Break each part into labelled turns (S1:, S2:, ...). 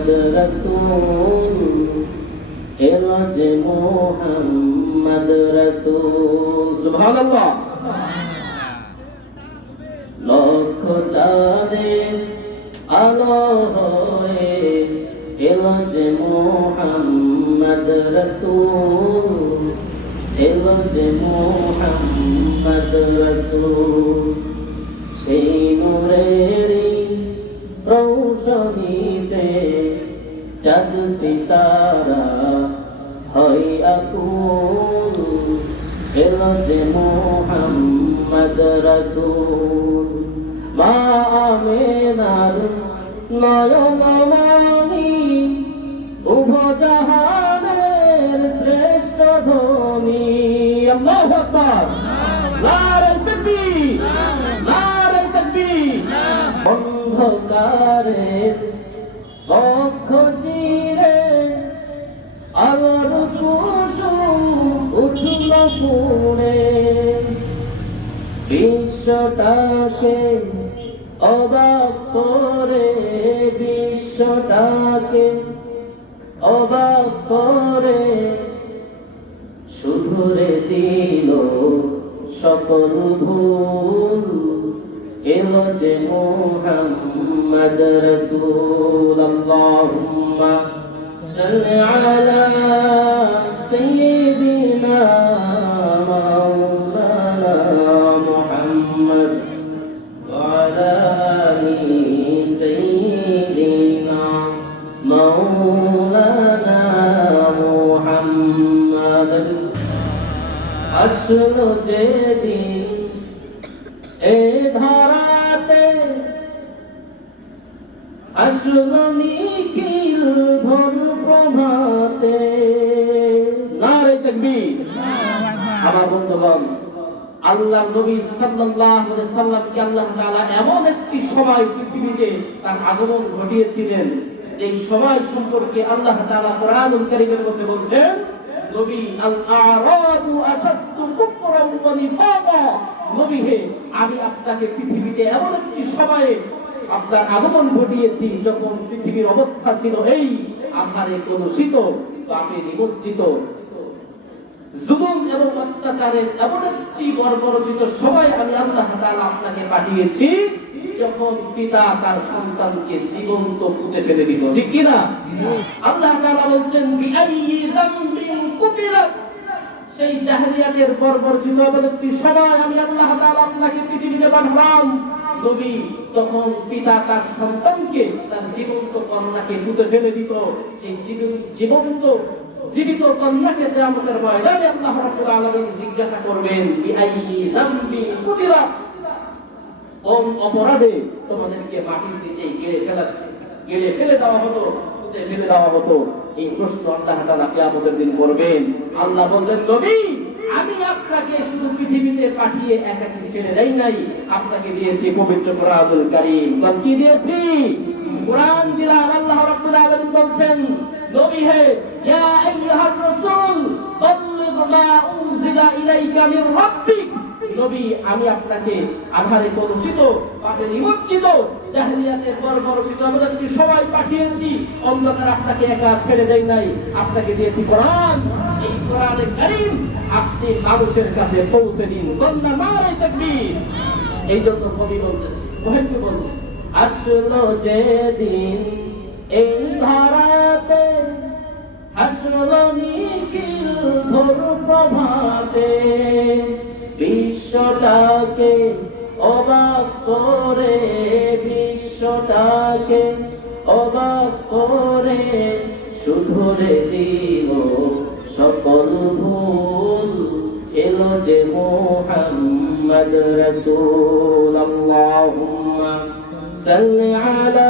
S1: মোহাম্মদ রসুল এরজ মোহাম্মদ রসুল। সুবহানাল্লাহ। লক্ষ চাঁদের আলো হয়ে এলো যে মোহাম্মদ রসুল এলো যে মোহাম্মদ রসুল। সেই নূরেরই চাঁদ সিতারা হয় আকুল। এলো যে মোহাম্মদ রসুল। মা আমেনার নয়নমণি উভ জাহানের শ্রেষ্ঠ ধনী আল্লাহু আকবার। নারে তাকবীর। নারে তাকবীর। অন্ধকারের পক্ষ পুড়ে বিশ্বটাকে অবাক করে, বিশ্বটাকে অবাক করে শুধরে দিল সকল ভুল। এলো যে মোহাম্মদ রসুল আল্লাহুম্মা সাল্লি আলা সাইয়্যিদিনা আসলো যেদিন এ ধরাতে আসলো নিখিল ভোর প্রভাতে। নারে তাকবীর। আমার বন্ধুগণ আল্লাহ নবী সাল্লাল্লাহু আলাইহি সাল্লামকে আল্লাহ তাআলা এমন একটি সময় পৃথিবীতে তার আগমন ঘটিয়েছিলেন, যে সময় সম্পর্কে আল্লাহ তাআলা কোরআনুল কারীমের মধ্যে বলছেন নবী, আল আরাবু আসাদু কুফরান ওয়া নিফাকা নবী হে, আমি আপনাকে পৃথিবীতে এমন একটি সময়ে আপনার আগমন ঘটিয়েছি যখন পৃথিবীর অবস্থা ছিল এই আধারে কলুষিত পাপে নিমজ্জিত। জুলুম এবং অত্যাচারের এমন একটি বর্বরচিত সময় আমি আল্লাহ তাআলা আপনাকে পাঠিয়েছি, যখন পিতা তার সন্তানকে জীবন্ত পুঁতে ফেলে দিল। ঠিক কি না আল্লাহ তাআলা বলছেন বিআইয়ি যামবিন কুতিরাত। সেই জাহেলিয়াতের বর্বরচিত এমন একটি সময় আমি আল্লাহ তাআলা আপনাকে পৃথিবীতে পাঠালাম। নবী তখন পিতা তার সন্তানকে তার জীবন্ত কন্যাকে পুঁতে ফেলে দিত। সেই জীবন্ত, জীবিত কন্যাকে কিয়ামতের ময়দানে আল্লাহ রাব্বুল আলামিন জিজ্ঞাসা করবেন যামবিন কুতিরাত কোন অপরাধে তোমাদেরকে মাটির নিচে ফেলা ফেলে দেওয়া হতো ফেলে দেওয়া হতো? এই প্রশ্ন আল্লাহ তাআলা কিয়ামতের দিন করবেন। আল্লাহ বললেন নবী আমি আপনাকে শুধু পৃথিবীতে পাঠিয়ে একাকি ছেড়ে দেই নাই, আপনাকে দিয়েছি পবিত্র কোরআনুল কারীম। কি দিয়েছি? কোরআন দিলাম আল্লাহ রাব্বুল আলামিন বলছেন, নবী হে, ইয়া আইয়ুহার রাসূল, বাল্লিগ মা উনজিলা ইলাইকা মির রাব্বিক। নবী, আমি আপনাকে আধারে কলুষিত পাপে নিমজ্জিত, জাহেলিয়াতের বর্বরচিত আমাদেরকে সবাই পাঠিয়েছি, অন্ধকার আপনাকে একা ছেড়ে দেই নাই। আপনাকে দিয়েছি কোরআন। এই কোরআনে কারীম আপনি মানুষের কাছে পৌঁছে দিন। বন্দা মারাই তাকবীর। এই জন্য কবি বলতেছে, মহেন্দ্র বলছে, আসলো যেদিন এই ধরাতে, আসলো নিখিল ভোর প্রভাতে। বিশ্বটাকে অবাক করে, বিশ্বটাকে অবাক করে। শুধরে দিব সকল ভুল, এলো যে মোহাম্মদ রসুল আল্লাহুম্মা সাল্লি আলা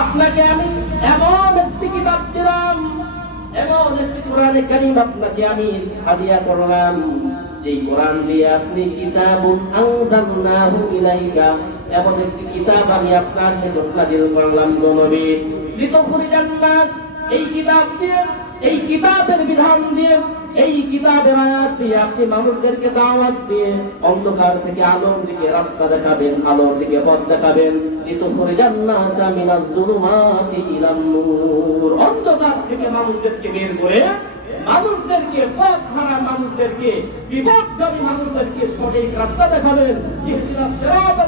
S1: আপনাকে আমি এমন একটি কিতাব দিলাম এমন একটি কোরআনে কারীম আপনাকে আমি হাদিয়া করলাম, যেই কোরআন দিয়ে আপনি কিতাবুন আনজালনাহু ইলাইকা, এমন একটি কিতাব আমি আপনার নিকট নাযিল করলাম গো নবী। লিতুখরিজান নাস এই কিতাব দিয়ে, এই কিতাবের বিধান দিয়ে এই কিতাবের আয়াত দিয়ে আপনি মানুষদেরকে দাওয়াত দিয়ে অন্ধকার থেকে আলোর দিকে রাস্তা দেখাবেন, আলোর দিকে পথ দেখাবেন। অন্ধকার থেকে মানুষদেরকে বের করে মানুষদেরকে পথ হারা মানুষদেরকে, বিপদগামী মানুষদেরকে সঠিক রাস্তা দেখাবেন।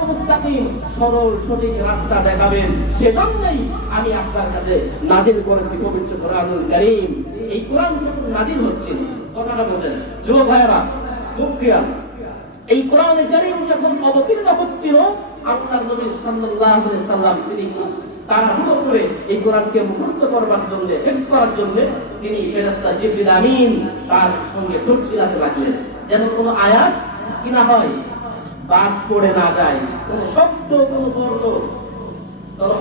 S1: মুস্তাকিম, সরল সঠিক রাস্তা দেখাবেন। সেজন্যই আমি আপনার কাছে নাজিল করেছি পবিত্র কোরআনুল কারীম। এই কোরআন যখন নাজিল হচ্ছে কথাটা বলছেন। যুবক ভাইয়েরা, খুব এই কোরআনে কারীম যখন অবতীর্ণ হচ্ছিল, আল্লাহর নবী সাল্লাল্লাহু আলাইহি সাল্লাম তিনি তাড়াহুড়ো করে এই কোরআনকে মুখস্থ করবার জন্য, হেফজ করার জন্য তিনি ফেরেশতা জিবরিল আমিন তার সঙ্গে ঠোঁট লাগলেন। যেন কোনো আয়াত কি না হয়, বাদ পড়ে না যায়, কোনো শব্দ, কোনো বর্ণ। কোনো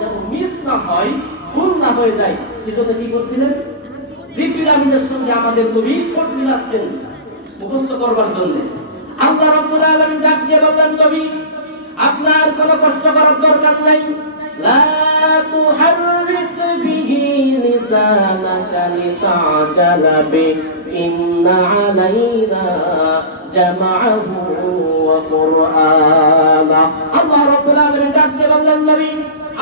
S1: যেন মিস না হয়, ভুল না হয়ে যায়, সেজন্য কি করছিলেন? জিবরিল আমিনের সঙ্গে আমাদের নবী ঠোঁট মিলাচ্ছেন মুখস্থ করবার জন্য। আল্লাহ রাব্বুল আলামিন ডাক দিয়ে বললেন, নবী, আপনার কোনো কষ্ট করার দরকার নাই। লা তুহাররিক বিহি লিসানাকা লিতাজালা বি, ইন্না আলাইনা জামাআহু ওয়া কুরআনা। আল্লাহ রাব্বুল আলামিন ডাক দিয়ে বললেন, নবী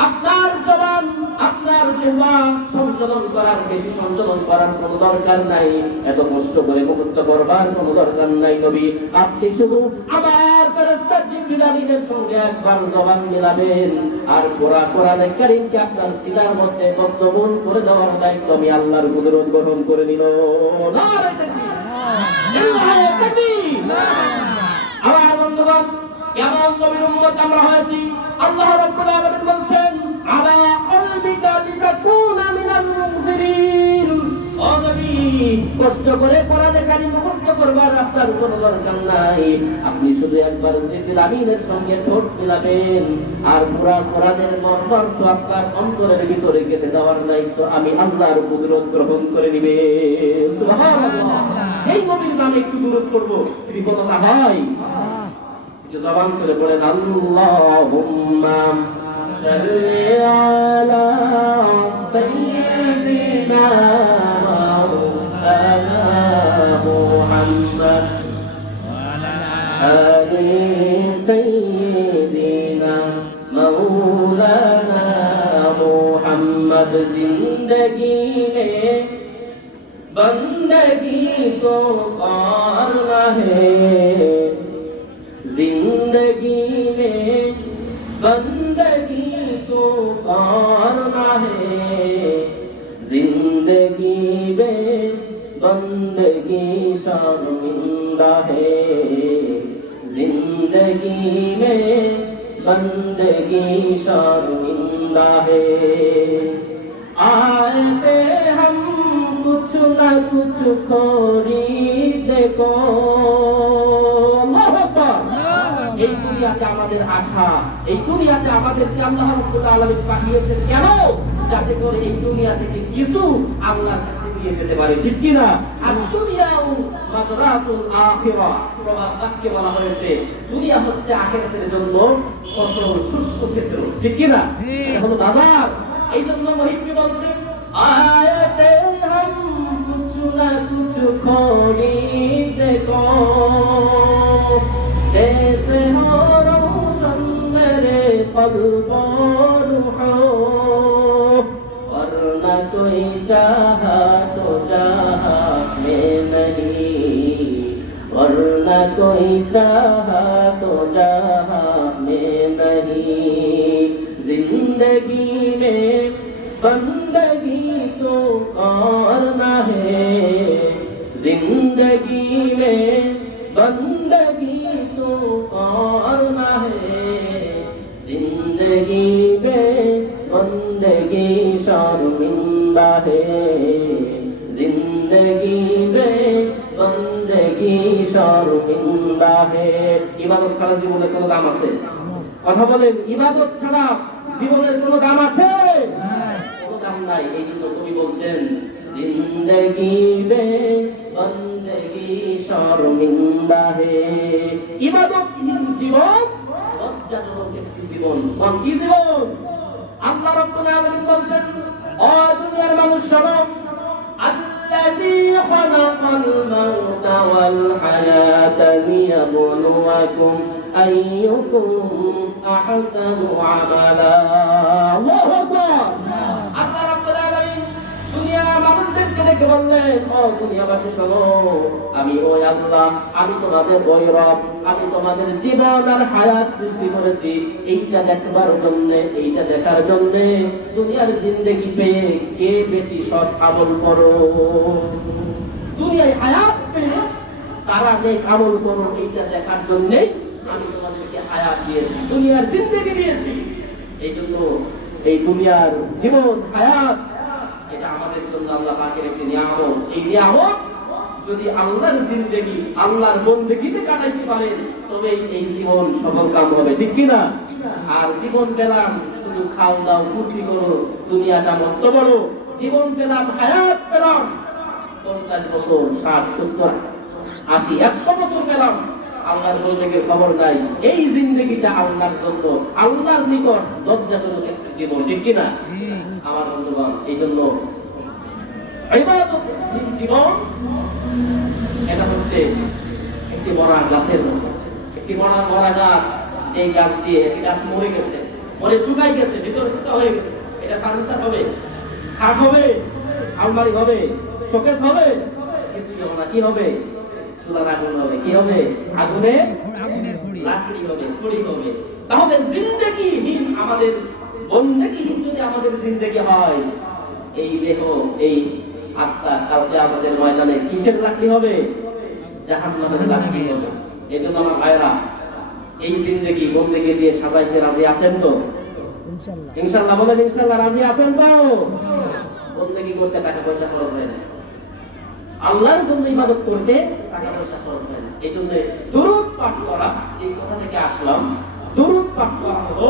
S1: আপনার জবান, আপনার জিহ্বা সংশোধন করার, বেশি সংশোধন করার কোনো দরকার নাই। এত কষ্ট করে মুখস্থ করবার কোনো দরকার নাই নবী। আপনি শুধু আমার ফেরেশতা জিবরিল সঙ্গে একবার জবান মিলাবেন। আর কোরআন কোরআনে কারীমকে আপনার সিনার মধ্যে বদ্ধমূল করে দেওয়ার দায়িত্ব আমি আল্লাহর কুদরত গ্রহণ করে নিল। নারে তাকবীর। নারে তাকবীর। আমার বন্ধুগণ, কেমন নবীর উম্মত আমরা হয়েছি? আল্লাহ রাব্বুল আলামিন বলছেন আলা কলবিকা লিতাকুনা মিনাল মুনজিরিন। ও নবী কষ্ট করে কোরআনে কারীম মুখস্থ করবার আপনার কোনো দরকার নাই। আপনি শুধু একবার জিবরিল আমিনের সঙ্গে ঠোঁট মিলাবেন। আর পুরা কোরআনের মর্মার্থ আপনার অন্তরের ভিতরে গেঁথে দেওয়ার দায়িত্ব আমি আল্লাহর কুদরত গ্রহণ করে নিবে। সুবহানাল্লাহ। সেই নবীর নামে একটু দূরত করব। বিপদতা হয় জবান করে বলেন, আল্লাহুম্মা সাল্লি আলা সাইয়্যিদিনা মাওলানা মুহাম্মদ ওয়া আলা আলি সাইয়্যিদিনা মাওলানা মুহাম্মদ জিন্দগি মে বন্দগি কো আর রহে जिंदगी में बंदगी तो करना है जिंदगी में बंदगी शर्मिंदा है जिंदगी में बंदगी शर्मिंदा है आए थे हम कुछ न कुछ खरीद को এই দুনিয়াতে আমাদের আশা, এই দুনিয়াতে আমাদেরকে আল্লাহ রাব্বুল আলামিন পাঠিয়েছেন কেন? যাতে করে এই দুনিয়া থেকে কিছু আল্লাহর কাছে নিয়ে যেতে ঠিক কি না আর দুনিয়াও আখিরা বাক্যে বলা হয়েছে, দুনিয়া হচ্ছে আখিরাতের জন্য ফসল শস্য ক্ষেত্র, ঠিক কি না বাজার। এই জন্য আয়াতে হাম কো कैसे हो रोशन मेरे कल्ब रूह वरना कोई चाहा तो चाहा मैं नहीं वरना कोई चाहा तो चाहा मैं नहीं जिंदगी में बंदगी तो करना है जिंदगी में बंदगी तो करना है जिंदगी में बंदगी शर्मिंदा है जिंदगी में बंदगी शर्मिंदा है ইবাদত ছাড়া জীবনের কোনো দাম আছে কথা বলেন ইবাদত ছাড়া জীবনের কোনো দাম আছে কোনো দাম নাই এই জন্য কবি বলছেন জিন্দগি মে বন্দগি শর্মিন্দা হে ইবাদতহীন জীবন, লজ্জাজনক একটি জীবন। কি জীবন? আল্লাহ রাব্বুল আলামিন বলেন ও দুনিয়ার মানুষ শোনো, আল্লাযী খালাকাল বললেন ও দুনিয়াবাসী, শোনো, আমি আল্লাহ, আমি তোমাদের আমি তোমাদের জীবন আর হায়াত সৃষ্টি করেছি। এইটা দেখবার জন্য, এইটা দেখার জন্য দুনিয়ার জিন্দেগি পেয়ে কে বেশি সৎ আমল করো? দুনিয়ায় হায়াত পেয়ে তারা আমল করো, এইটা দেখার জন্যই আমি তোমাদেরকে হায়াত দিয়েছি, দুনিয়ার দিয়েছি। এই জন্য এই দুনিয়ার জীবন, হায়াত এটা আমাদের জন্য আল্লাহ পাকের একটি নিয়ামত। এই নিয়ামত যদি আল্লাহর জিন্দেগি, আল্লাহর বন্দেগিতে কাটাইতে পারেন, তবে এই জীবন সফল কাম হবে, ঠিক কি না? আর জীবন পেলাম শুধু খাও দাও, ফুর্তি করো, দুনিয়াটা মস্ত বড়। জীবন পেলাম, হায়াত পেলাম, পঞ্চাশ বছর, ষাট, সত্তর, আশি, একশো বছর পেলাম। আল্লাহর বন্দেগের খবর নাই। এই জিন্দগিটা আল্লাহর জন্য, আল্লাহর নিকট লজ্জাজনক একটি জীবন, ঠিক কি না? আমার বন্ধুগণ এই জন্য জীবন এটা হচ্ছে একটি মরা গাছের মতো। একটি মরা মরা গাছ গাছ দিয়ে একটি গাছ মরে গেছে মরে শুকাই গেছে ভিতরে হয়ে গেছে এটা ফার্নিচার হবে খাট হবে আলমারি হবে শোকেস হবে কিছুই হবে না কি হবে? চুলার আগুন হবে কি হবে? আগুনে
S2: আগুনের খড়ি
S1: লাকড়ি হবে খড়ি হবে। তাহলে জিন্দেগিহীন আমাদের বন্দেগিহীন যদি আমাদের জিন্দেগি হয় এই দেহ এই আত্মা কালকে আমাদের ময়দানে কিসের লাকড়ি হবে? জাহান্নামের লাকড়ি হবে। এই জন্য আমার ভাইরা এই জিন্দেগি বন্দেগি দিয়ে সাজাইতে রাজি আছেন তো?
S2: ইনশাল্লাহ
S1: বলেন ইনশাল্লাহ রাজি আছেন তো? বন্দেগি করতে টাকা পয়সা খরচ হয় না। আল্লাহর জন্য ইবাদত করতে টাকা পয়সা খরচ হয় না। এই জন্য দুরুদ পাঠ করা যে কথা থেকে আসলাম দুরুদ পাঠ করা হলো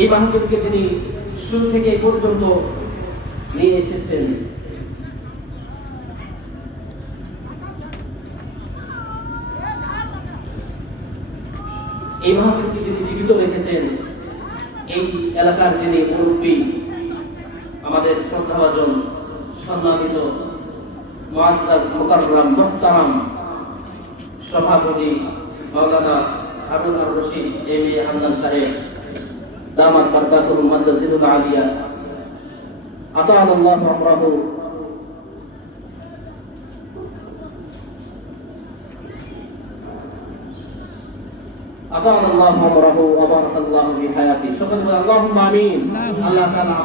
S1: এই মাহফিলকে যিনি শুরু থেকে পর্যন্ত নিয়ে এসেছেন। এই মাহফিলকে যিনি জীবিত রেখেছেন, এই এলাকার যিনি মুরব্বী, আমাদের শ্রদ্ধাভাজন, সম্মানিত মুআজ্জাজ মুকাররম মুহতারাম সভাপতি মাওলানা আর রশিদ, এম এ হান্নান সাহেব। দামাত বারকাতুল মাদ্রাসাতুল আলিয়া আতাআল আল্লাহু আমরাহু আতাআল আল্লাহু আমরাহু ওয়া বারাকাল্লাহু ফি হায়াতি সকলে বলে আল্লাহুম্মা আমিন আল্লাহ তাআলা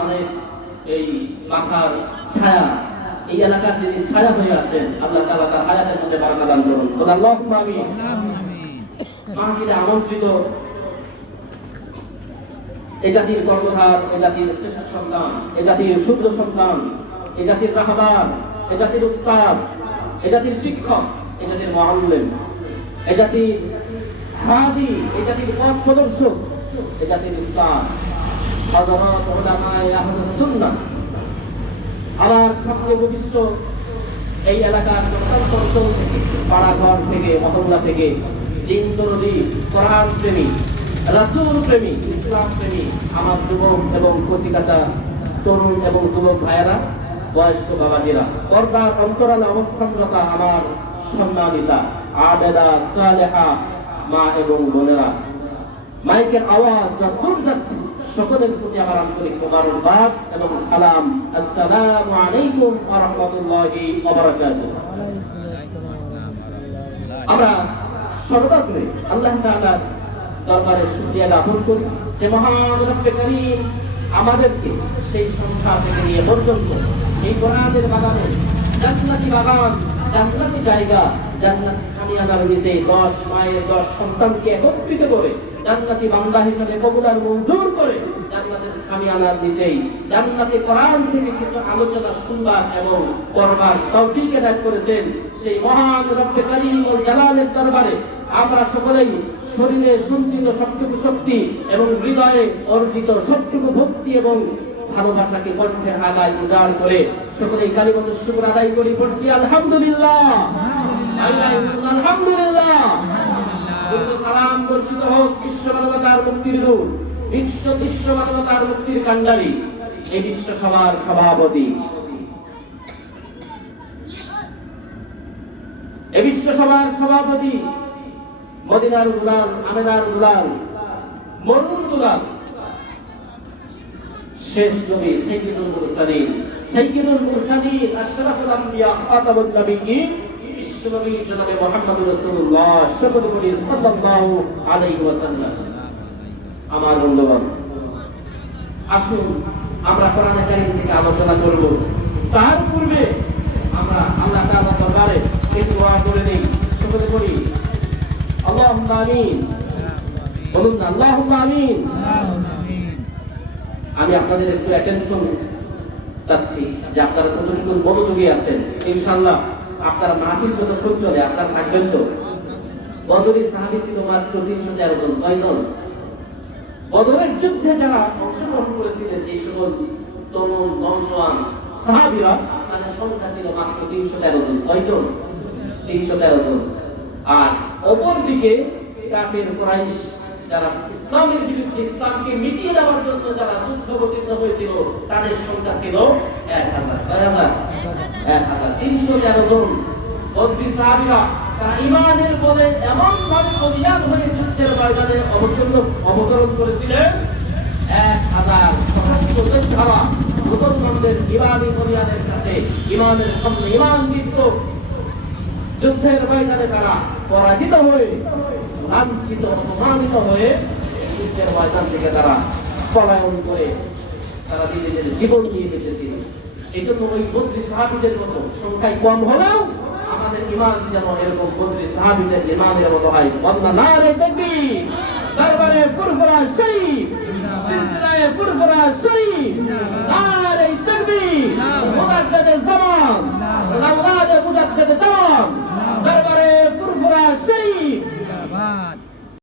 S1: এই মাথার ছায়া এই এলাকার যিনি ছায়া হয়ে আছেন আল্লাহ তাআলা তার হায়াতের মধ্যে বারাকা দান করুন। বলে মাহফিলে আমন্ত্রিত এ জাতির কর্মধার এ জাতির শ্রেষ্ঠ সন্তান এ জাতির শুদ্ধ সন্তান এ জাতির রাহবার এ জাতির উস্তাদ এ জাতির শিক্ষক এ জাতির মহাল্লেম এ জাতির হাদি এ জাতির পথ প্রদর্শক এ জাতির উস্তাদ হযরত উলামায়ে আহলুস সামনে ভবিষ্যৎ এই এলাকার প্রত্যন্ত অঞ্চল থেকে পাড়াঘর থেকে মহল্লা থেকে দিন তরুণী কোরআন প্রেমী রাসূল প্রেমী ইসলাম প্রেমী আমার যুবক এবং কচিকাচা তরুণ এবং যুবক ভাইয়েরা বয়স্ক বাবাজিরা পর্দার অন্তরালে অবস্থানরতা আমার সম্মানিতা আবেদা সালেহা মা এবং বোনেরা। মাইকের আওয়াজ যতদূর যাচ্ছে সকলের প্রতি আমার আন্তরিক মোবারকবাদ এবং সালাম। আসসালামু আলাইকুম ওয়া রাহমাতুল্লাহি ওয়া বারাকাতুহু। আমরা সর্বাগ্রে আল্লাহ তাআলার দরবারে শুকরিয়া জ্ঞাপন করি যে মহান রব্বে করিম আমাদেরকে সেই সংখ্যা থেকে নিয়ে পর্যন্ত এই কোরআনের বাগানে জান্নাতি বাগান, জান্নাতি জায়গা, জান্নাতি সামিয়ানার নিচে দশ মায়ের দশ সন্তানকে একত্রিত করে জান্নাতি বান্দা হিসাবে কবুলার মঞ্জুর করে জান্নাতের সামিয়ানার নিচেই জান্নাতি কোরআন থেকে কিছু আলোচনা শুনবার এবং করবার তৌফিক এদায় করেছেন সেই মহান রব্বে ও জালালের দরবারে আমরা সকলেই শরীরে সঞ্চিত সবটুকু শক্তি এবং হৃদয়ে অর্জিত সবটুকু ভক্তি এবং ভালোবাসাকে কণ্ঠের আগায় উদার করে সকলেই কালীমত শুক্র আদায় করি, পড়ছি আলহামদুলিল্লাহ। আলহামদুলিল্লাহ। সালাম বর্ষিত হোক বিশ্ব মানবতার মুক্তির দূত, বিশ্ব বিশ্ব মানবতার মুক্তির কান্ডারি এই বিশ্ব সভার সভাপতি। বিশ্ব সভার সভাপতি মদিনার দুলাল, আমেনার দুলাল, মরুর দুলাল। শেষ নবী সাইয়্যিদুল মুরসালিন। সাইয়্যিদুল মুরসালিন আশরাফুল আম্বিয়া খাতামুন নবিয়্যিন। বিশ্বনবী জনাবে মুহাম্মদুর রাসূলুল্লাহ সাল্লাল্লাহু আলাইহি সাল্লাল্লাহু আলাইহি ওয়াসাল্লাম। আমার বন্ধুগণ, আসুন আমরা কোরআন কারীম থেকে আলোচনা করব। তার পূর্বে আমরা আল্লাহ তাআলার দরবারে এই দোয়া করে নেই। সকলে করি আমি আপনাদের একটু অ্যাটেনশন চাচ্ছি যে আপনারা কতটুকু মনোযোগী আছেন। ইনশাআল্লাহ আপনার মাহফিল যতক্ষণ চলে, আপনার থাকবেন তো। বদরি সাহাবি ছিল মাত্র তিনশো তেরো জন কয়জন বদরের যুদ্ধে যারা অংশগ্রহণ করেছিলেন, যে সকল তরুণ নওজোয়ান সাহাবিরা, তাদের সংখ্যা ছিল মাত্র তিনশো তেরো জন। কয়জন? তিনশো তেরো জন। আর অপর দিকে কাফের যারা ইসলামের বিরুদ্ধে ইসলামকে মিটিয়ে দেওয়ার জন্য যারা যুদ্ধ অবতীর্ণ হয়েছিল, তাদের সংখ্যা ছিল তিনশো তেরো জন। তারা ইমানের বলে এমন ভাবে বলিয়ান হয়ে যুদ্ধের ময়দানে অবতীর্ণ, অবতরণ করেছিলেন। এক হাজার সশস্ত্র কাছে ইমানের সামনে ইমান যুদ্ধের ময়দানে তারা পরাজিত হয়ে, লাঞ্ছিত, অপমানিত হয়ে যুদ্ধের ময়দান থেকে তারা পলায়ন করে তারা নিজেদের জীবন দিয়ে দিতেছিল এই জন্য ওই বদ্রী সাহাবিদের মতো সংখ্যায় কম হলেও আমাদের ইমান যেন এরকম বদ্রী সাহাবিদের ইমানের মতো হয়। বন্দা না রে দেখবি, দরবারে পুরপুরা সেই সিলসিলায় পুরপুরা সেই নারে তাকবীর মুদাদ্দাদে জবান। assim